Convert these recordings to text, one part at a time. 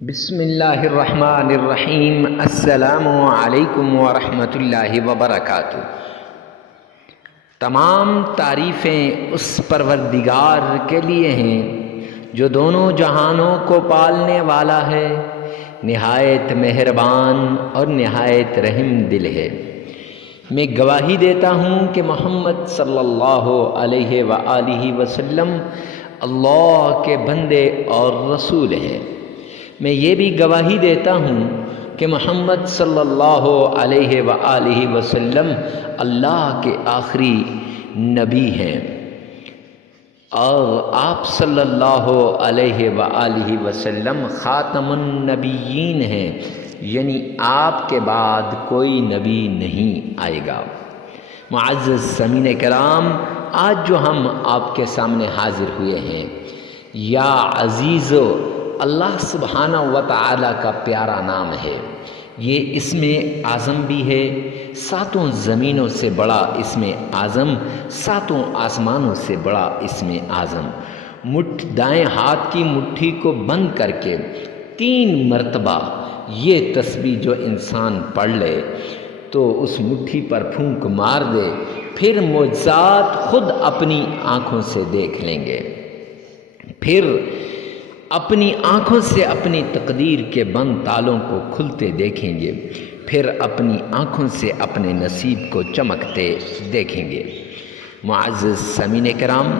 بسم اللہ الرحمن الرحیم۔ السلام علیکم ورحمۃ اللہ وبرکاتہ۔ تمام تعریفیں اس پروردگار کے لیے ہیں جو دونوں جہانوں کو پالنے والا ہے، نہایت مہربان اور نہایت رحم دل ہے۔ میں گواہی دیتا ہوں کہ محمد صلی اللہ علیہ وآلہ وسلم اللہ کے بندے اور رسول ہیں۔ میں یہ بھی گواہی دیتا ہوں کہ محمد صلی اللہ علیہ وآلہ وسلم اللہ کے آخری نبی ہیں اور آپ صلی اللہ علیہ وآلہ وسلم خاتم النبیین ہیں، یعنی آپ کے بعد کوئی نبی نہیں آئے گا۔ معزز سامعین کرام، آج جو ہم آپ کے سامنے حاضر ہوئے ہیں، یا عزیزو اللہ سبحانہ و تعالی کا پیارا نام ہے۔ یہ اسم اعظم بھی ہے، ساتوں زمینوں سے بڑا اسم اعظم، ساتوں آسمانوں سے بڑا اسم اعظم۔ دائیں ہاتھ کی مٹھی کو بند کر کے 3 مرتبہ یہ تسبیح جو انسان پڑھ لے تو اس مٹھی پر پھونک مار دے، پھر معجزات خود اپنی آنکھوں سے دیکھ لیں گے، پھر اپنی آنکھوں سے اپنی تقدیر کے بند تالوں کو کھلتے دیکھیں گے، پھر اپنی آنکھوں سے اپنے نصیب کو چمکتے دیکھیں گے۔ معزز سامعین کرام،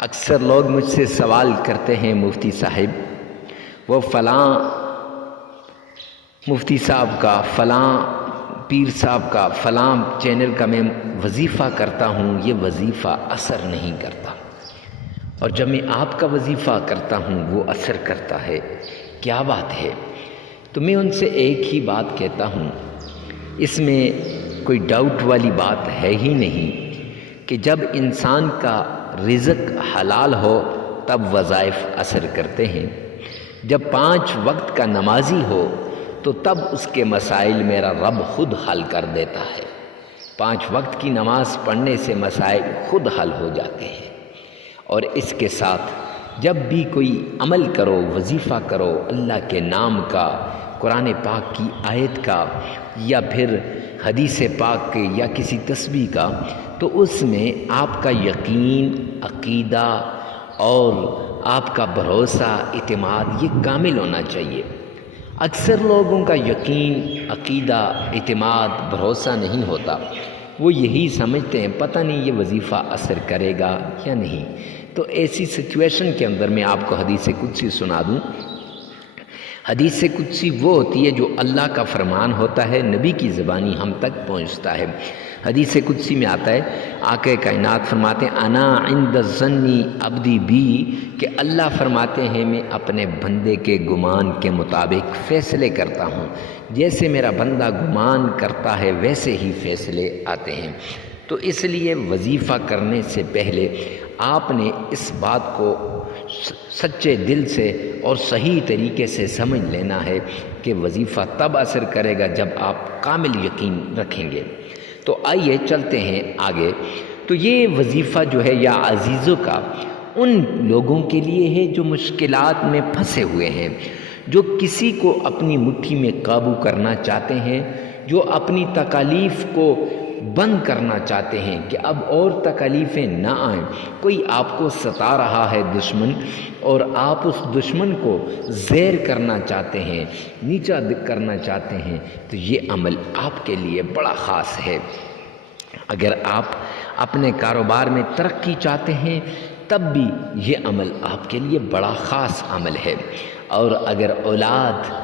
اکثر لوگ مجھ سے سوال کرتے ہیں، مفتی صاحب وہ فلاں مفتی صاحب کا، فلاں پیر صاحب کا، فلاں چینل کا میں وظیفہ کرتا ہوں، یہ وظیفہ اثر نہیں کرتا، اور جب میں آپ کا وظیفہ کرتا ہوں وہ اثر کرتا ہے، کیا بات ہے؟ تو میں ان سے ایک ہی بات کہتا ہوں، اس میں کوئی ڈاؤٹ والی بات ہے ہی نہیں کہ جب انسان کا رزق حلال ہو تب وظائف اثر کرتے ہیں، جب 5 وقت کا نمازی ہو تو تب اس کے مسائل میرا رب خود حل کر دیتا ہے۔ 5 وقت کی نماز پڑھنے سے مسائل خود حل ہو جاتے ہیں۔ اور اس کے ساتھ جب بھی کوئی عمل کرو، وظیفہ کرو اللہ کے نام کا، قرآن پاک کی آیت کا، یا پھر حدیث پاک کے، یا کسی تسبیح کا، تو اس میں آپ کا یقین، عقیدہ اور آپ کا بھروسہ، اعتماد یہ کامل ہونا چاہیے۔ اکثر لوگوں کا یقین، عقیدہ، اعتماد، بھروسہ نہیں ہوتا، وہ یہی سمجھتے ہیں پتہ نہیں یہ وظیفہ اثر کرے گا یا نہیں۔ تو ایسی سچویشن کے اندر میں آپ کو حدیث قدسی سنا دوں۔ حدیث قدسی وہ ہوتی ہے جو اللہ کا فرمان ہوتا ہے، نبی کی زبانی ہم تک پہنچتا ہے۔ حدیث قدسی میں آتا ہے، آقا کائنات فرماتے ہیں انا عند الظن عبدی بی، کہ اللہ فرماتے ہیں میں اپنے بندے کے گمان کے مطابق فیصلے کرتا ہوں، جیسے میرا بندہ گمان کرتا ہے ویسے ہی فیصلے آتے ہیں۔ تو اس لیے وظیفہ کرنے سے پہلے آپ نے اس بات کو سچے دل سے اور صحیح طریقے سے سمجھ لینا ہے کہ وظیفہ تب اثر کرے گا جب آپ کامل یقین رکھیں گے۔ تو آئیے چلتے ہیں آگے۔ تو یہ وظیفہ جو ہے یا عزیزوں کا ان لوگوں کے لیے ہے جو مشکلات میں پھنسے ہوئے ہیں، جو کسی کو اپنی مٹھی میں قابو کرنا چاہتے ہیں، جو اپنی تکالیف کو بند کرنا چاہتے ہیں کہ اب اور تکالیفیں نہ آئیں۔ کوئی آپ کو ستا رہا ہے دشمن، اور آپ اس دشمن کو زیر کرنا چاہتے ہیں، نیچا کرنا چاہتے ہیں، تو یہ عمل آپ کے لیے بڑا خاص ہے۔ اگر آپ اپنے کاروبار میں ترقی چاہتے ہیں تب بھی یہ عمل آپ کے لیے بڑا خاص عمل ہے، اور اگر اولاد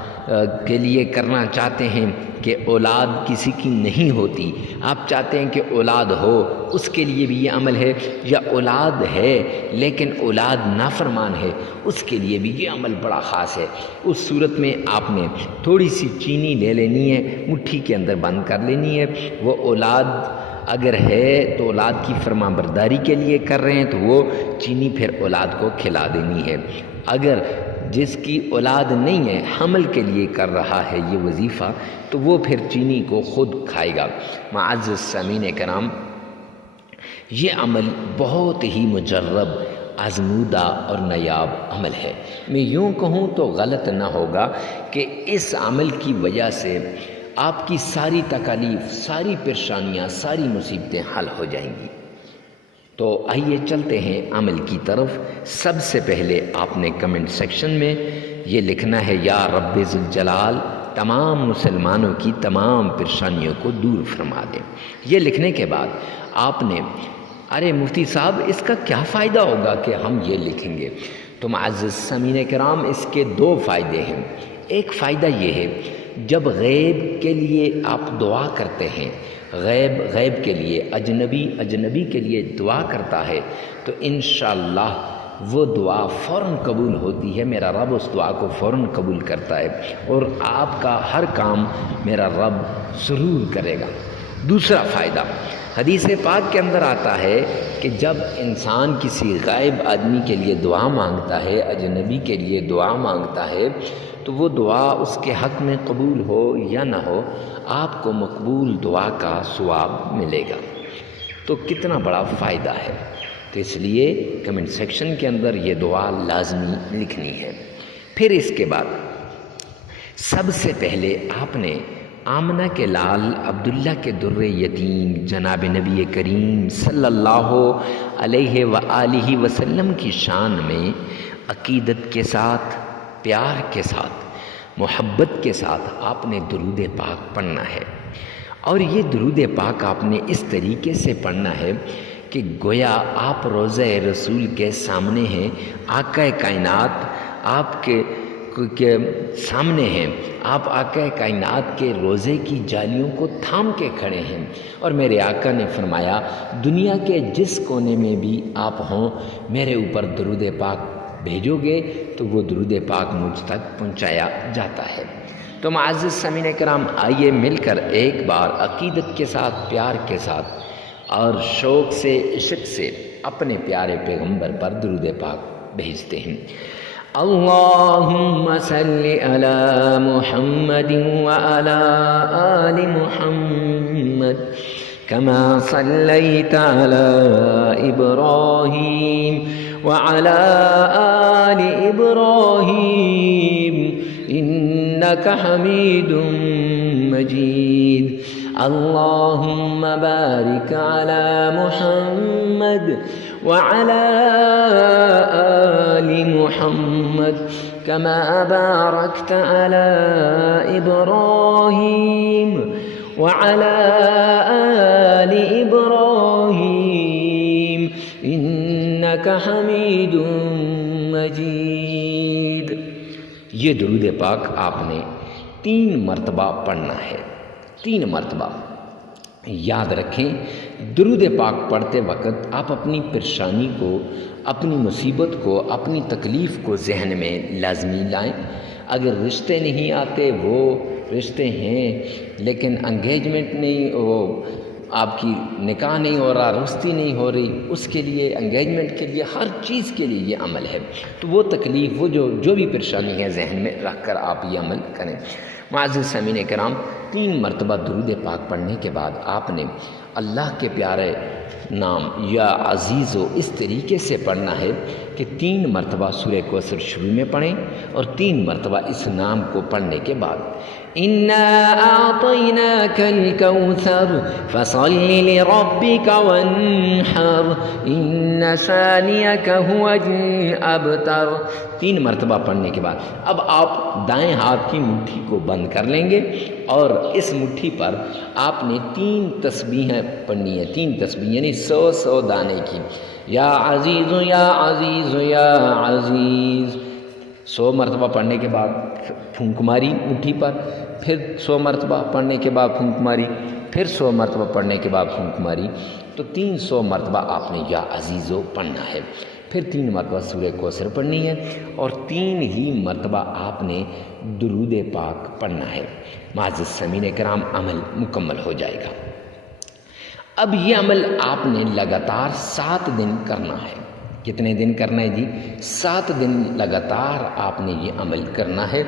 کے لیے کرنا چاہتے ہیں کہ اولاد کسی کی نہیں ہوتی، آپ چاہتے ہیں کہ اولاد ہو، اس کے لیے بھی یہ عمل ہے، یا اولاد ہے لیکن اولاد نافرمان ہے، اس کے لیے بھی یہ عمل بڑا خاص ہے۔ اس صورت میں آپ نے تھوڑی سی چینی لے لینی ہے، مٹھی کے اندر بند کر لینی ہے۔ وہ اولاد اگر ہے تو اولاد کی فرما برداری کے لیے کر رہے ہیں تو وہ چینی پھر اولاد کو کھلا دینی ہے۔ اگر جس کی اولاد نہیں ہے، حمل کے لیے کر رہا ہے یہ وظیفہ، تو وہ پھر چینی کو خود کھائے گا۔ معزز سامعین کرام، یہ عمل بہت ہی مجرب آزمودہ اور نایاب عمل ہے۔ میں یوں کہوں تو غلط نہ ہوگا کہ اس عمل کی وجہ سے آپ کی ساری تکالیف، ساری پریشانیاں، ساری مصیبتیں حل ہو جائیں گی۔ تو آئیے چلتے ہیں عمل کی طرف۔ سب سے پہلے آپ نے کمنٹ سیکشن میں یہ لکھنا ہے، یا رب ذوالجلال تمام مسلمانوں کی تمام پریشانیوں کو دور فرما دیں۔ یہ لکھنے کے بعد آپ نے، ارے مفتی صاحب اس کا کیا فائدہ ہوگا کہ ہم یہ لکھیں گے؟ تو معزز سامعین کرام، اس کے دو فائدے ہیں۔ ایک فائدہ یہ ہے، جب غیب کے لیے آپ دعا کرتے ہیں، غیب کے لیے، اجنبی کے لیے دعا کرتا ہے، تو انشاءاللہ وہ دعا فوراً قبول ہوتی ہے۔ میرا رب اس دعا کو فوراً قبول کرتا ہے اور آپ کا ہر کام میرا رب ضرور کرے گا۔ دوسرا فائدہ، حدیث پاک کے اندر آتا ہے کہ جب انسان کسی غائب آدمی کے لیے دعا مانگتا ہے، اجنبی کے لیے دعا مانگتا ہے، تو وہ دعا اس کے حق میں قبول ہو یا نہ ہو، آپ کو مقبول دعا کا ثواب ملے گا۔ تو کتنا بڑا فائدہ ہے! تو اس لیے کمنٹ سیکشن کے اندر یہ دعا لازمی لکھنی ہے۔ پھر اس کے بعد سب سے پہلے آپ نے آمنہ کے لال عبداللہ کے در یتیم جناب نبی کریم صلی اللہ علیہ وآلہ وسلم کی شان میں عقیدت کے ساتھ، پیار کے ساتھ، محبت کے ساتھ آپ نے درود پاک پڑھنا ہے۔ اور یہ درود پاک آپ نے اس طریقے سے پڑھنا ہے کہ گویا آپ روضہ رسول کے سامنے ہیں، آقا کائنات آپ کے سامنے ہیں، آپ آقا کائنات کے روزے کی جالیوں کو تھام کے کھڑے ہیں، اور میرے آقا نے فرمایا دنیا کے جس کونے میں بھی آپ ہوں، میرے اوپر درود پاک بھیجو گے تو وہ درود پاک مجھ تک پہنچایا جاتا ہے۔ تو معزز سامعین کرام، آئیے مل کر ایک بار عقیدت کے ساتھ، پیار کے ساتھ اور شوق سے، عشق سے اپنے پیارے پیغمبر پر درود پاک بھیجتے ہیں۔ اللہم صلی علی محمد وعلی آل محمد کما صلیت علی ابراہیم وعلی آل ابراہیم انک حمید مجید۔ اللہم بارک علی محمد وعلی آل محمد کما بارکت علی ابراہیم وعلی آل ابراہیم انک حمید مجید۔ یہ درود پاک آپ نے 3 مرتبہ پڑھنا ہے، 3 مرتبہ۔ یاد رکھیں، درود پاک پڑھتے وقت آپ اپنی پریشانی کو، اپنی مصیبت کو، اپنی تکلیف کو ذہن میں لازمی لائیں۔ اگر رشتے نہیں آتے، وہ رشتے ہیں لیکن انگیجمنٹ نہیں، وہ آپ کی نکاح نہیں ہو رہا، رخصتی نہیں ہو رہی، اس کے لیے، انگیجمنٹ کے لیے، ہر چیز کے لیے یہ عمل ہے۔ تو وہ تکلیف، وہ جو بھی پریشانی ہے، ذہن میں رکھ کر آپ یہ عمل کریں۔ معزز سامعین کرام، 3 مرتبہ درود پاک پڑھنے کے بعد آپ نے اللہ کے پیارے نام یا عزیزو اس طریقے سے پڑھنا ہے کہ 3 مرتبہ سورہ کوثر شروع میں پڑھیں اور 3 مرتبہ اس نام کو پڑھنے کے بعد اِنَّا أَعْطَيْنَاكَ الْكَوْثَرَ فَصَلِّ لِرَبِّكَ وَانْحَرْ إِنَّ شَانِئَكَ هُوَ الْأَبْتَرُ۔ 3 مرتبہ پڑھنے کے بعد اب آپ دائیں ہاتھ کی مٹھی کو بند کر لیں گے اور اس مٹھی پر آپ نے 3 تسبیحیں پڑھنی ہے، 3 تسبیح یعنی 100 دانے کی۔ یا عزیز یا عزیز یا عزیز 100 مرتبہ پڑھنے کے بعد پھونک ماری مٹھی پر، پھر 100 مرتبہ پڑھنے کے بعد پھونک ماری، پھر 100 مرتبہ پڑھنے کے بعد پھونک ماری، تو 300 مرتبہ آپ نے یا عزیزو پڑھنا ہے۔ پھر 3 مرتبہ سورہ کوثر پڑھنی ہے اور 3 ہی مرتبہ آپ نے درود پاک پڑھنا ہے۔ معزز سامعین کرام، عمل مکمل ہو جائے گا۔ اب یہ عمل آپ نے لگاتار 7 دن کرنا ہے۔ کتنے دن کرنا ہے جی؟ 7 دن لگاتار آپ نے یہ عمل کرنا ہے۔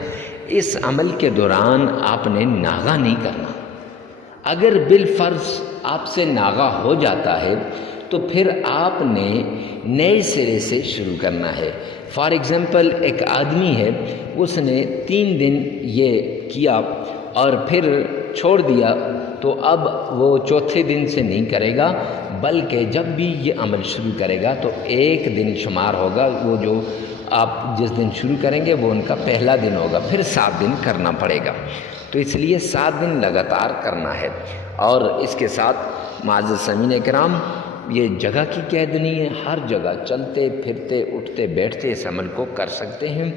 اس عمل کے دوران آپ نے ناغہ نہیں کرنا۔ اگر بالفرض آپ سے ناغہ ہو جاتا ہے تو پھر آپ نے نئے سرے سے شروع کرنا ہے۔ فار ایگزامپل ایک آدمی ہے، اس نے 3 دن یہ کیا اور پھر چھوڑ دیا، تو اب وہ چوتھے دن سے نہیں کرے گا، بلکہ جب بھی یہ عمل شروع کرے گا تو 1 دن شمار ہوگا، وہ جو آپ جس دن شروع کریں گے وہ ان کا پہلا دن ہوگا، پھر 7 دن کرنا پڑے گا۔ تو اس لیے 7 دن لگاتار کرنا ہے۔ اور اس کے ساتھ معزز سامعین کرام، یہ جگہ کی قید نہیں ہے، ہر جگہ چلتے پھرتے اٹھتے بیٹھتے اس عمل کو کر سکتے ہیں،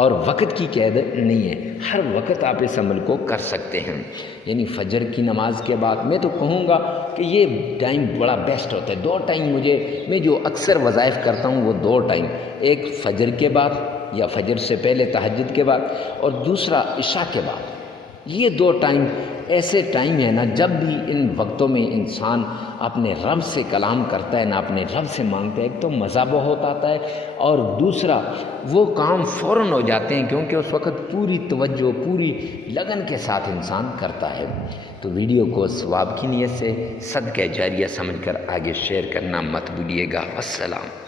اور وقت کی قید نہیں ہے، ہر وقت آپ اس عمل کو کر سکتے ہیں۔ یعنی فجر کی نماز کے بعد، میں تو کہوں گا کہ یہ ٹائم بڑا بیسٹ ہوتا ہے۔ 2 ٹائم میں جو اکثر وظائف کرتا ہوں وہ 2 ٹائم، ایک فجر کے بعد یا فجر سے پہلے تہجد کے بعد، اور دوسرا عشاء کے بعد۔ یہ 2 ٹائم ایسے ٹائم ہیں نا، جب بھی ان وقتوں میں انسان اپنے رب سے کلام کرتا ہے نا، اپنے رب سے مانگتا ہے، ایک تو مزہ بہت آتا ہے، اور دوسرا وہ کام فوراً ہو جاتے ہیں، کیونکہ اس وقت پوری توجہ پوری لگن کے ساتھ انسان کرتا ہے۔ تو ویڈیو کو ثواب کی نیت سے صدقہ جاریہ سمجھ کر آگے شیئر کرنا مت بھولیے گا۔ السلام۔